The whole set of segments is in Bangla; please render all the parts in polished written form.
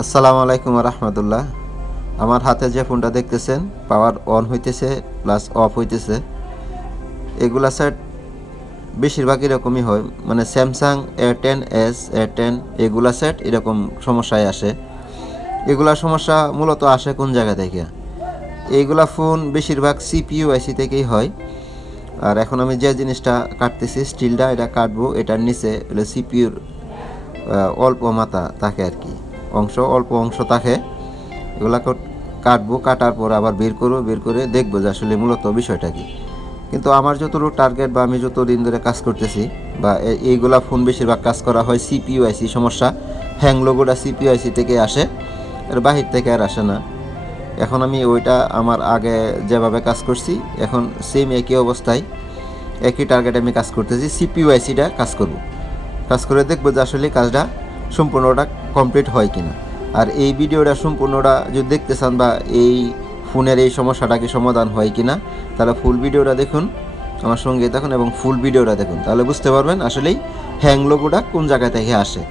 আসসালামু আলাইকুম রাহমাতুল্লাহ। আমার হাতে যে ফোনটা দেখতেছেন পাওয়ার অন হইতেছে প্লাস অফ হইতেছে, এগুলা সেট বেশিরভাগ এরকমই হয়। মানে স্যামসাং A10s A10 এগুলা সেট এরকম সমস্যায় আসে। এগুলা সমস্যা মূলত আসে কোন জায়গা থেকে? এইগুলা ফোন বেশিরভাগ CPU আইসি থেকেই হয়। আর এখন আমি যে জিনিসটা কাটতেছি স্টিলটা, এটা কাটবো, এটার নিচে হলো সিপিইউর অল্প মাথা থাকে আর কি, অল্প অংশ থাকে। এগুলা কাটবো, কাটার পর আবার বের করে দেখবো যে আসলে মূলত বিষয়টা কি। কিন্তু আমার যতটুকু টার্গেট বা আমি যত দিন ধরে কাজ করতেছি বা এইগুলা ফোন বেশিরভাগ কাজ করা হয় সিপিইউ আইসি সমস্যা। হ্যাং লোগোটা সিপিইউ আইসি থেকে আসে, এর বাহির থেকে আর আসে না। এখন আমি ওইটা আমার আগে যেভাবে কাজ করছি এখন সেম একই অবস্থায় একই টার্গেটে আমি কাজ করতেছি, সিপিইউ আইসিটা কাজ করে দেখবো যে আসলে কাজটা সম্পূর্ণটা কমপ্লিট হয় কিনা। আর এই ভিডিওটা সম্পূর্ণটা যদি দেখতে চান বা এই ফোনের এই সমস্যাটাকে সমাধান হয় কিনা, তাহলে ফুল ভিডিওটা দেখুন, আমার সঙ্গে থাকুন এবং ফুল ভিডিওটা দেখুন, তাহলে বুঝতে পারবেন আসলেই হ্যাং লোগোটা কোন জায়গা থেকে আসে,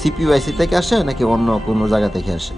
সিপিইউ আইসি থেকে আসে নাকি অন্য কোনো জায়গা থেকে আসে।